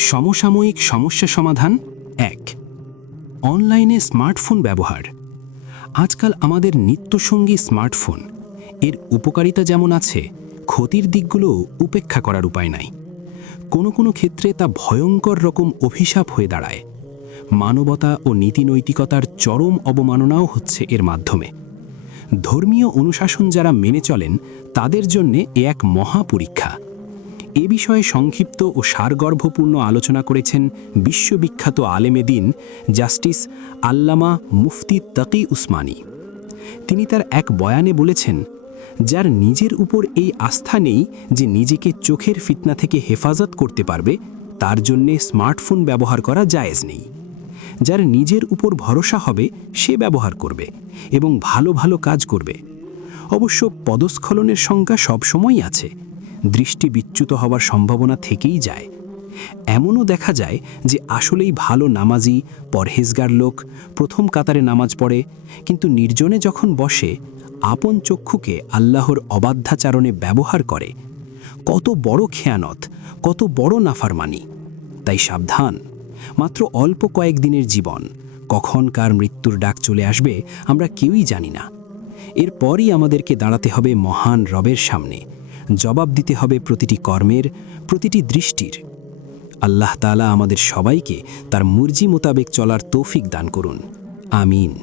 সমসাময়িক সমস্যা সমাধান ১। অনলাইনে স্মার্টফোন ব্যবহার। আজকাল আমাদের নিত্যসঙ্গী স্মার্টফোন। এর উপকারিতা যেমন আছে, ক্ষতির দিকগুলো উপেক্ষা করার উপায় নাই। কোনো ক্ষেত্রে তা ভয়ঙ্কর রকম অভিশাপ হয়ে দাঁড়ায়। মানবতা ও নীতিনৈতিকতার চরম অবমাননাও হচ্ছে এর মাধ্যমে। ধর্মীয় অনুশাসন যারা মেনে চলেন, তাদের জন্যে এ এক মহাপরীক্ষা। এ বিষয়ে সংক্ষিপ্ত ও সারগর্ভপূর্ণ আলোচনা করেছেন বিশ্ববিখ্যাত আলেমে দ্বীন জাস্টিস আল্লামা মুফতি তাকি উসমানী। তিনি তার এক বয়ানে বলেছেন, যার নিজের উপর এই আস্থা নেই যে নিজেকে চোখের ফিতনা থেকে হেফাজত করতে পারবে, তার জন্যে স্মার্টফোন ব্যবহার করা জায়েজ নেই। যার নিজের উপর ভরসা হবে, সে ব্যবহার করবে এবং ভালো ভালো কাজ করবে। অবশ্য পদস্খলনের সংখ্যা সবসময়ই আছে। দৃষ্টি বিচ্যুত হওয়ার সম্ভাবনা থেকেই যায়। এমনও দেখা যায় যে আসলেই ভালো নামাজি, পরহেজগার লোক প্রথম কাতারে নামাজ পড়ে, কিন্তু নির্জনে যখন বসে আপন চক্ষুকে আল্লাহর অবাধ্যাচারণে ব্যবহার করে। কত বড় খেয়ানত, কত বড় নাফরমানি! তাই সাবধান। মাত্র অল্প কয়েকদিনের জীবন, কখন কার মৃত্যুর ডাক চলে আসবে আমরা কেউই জানি না। এরপরই আমাদেরকে দাঁড়াতে হবে মহান রবের সামনে, জবাব দিতে হবে প্রতিটি কর্মের, প্রতিটি দৃষ্টির। আল্লাহ তাআলা আমাদের সবাইকে তার মর্জি মোতাবেক চলার তৌফিক দান করুন। আমিন।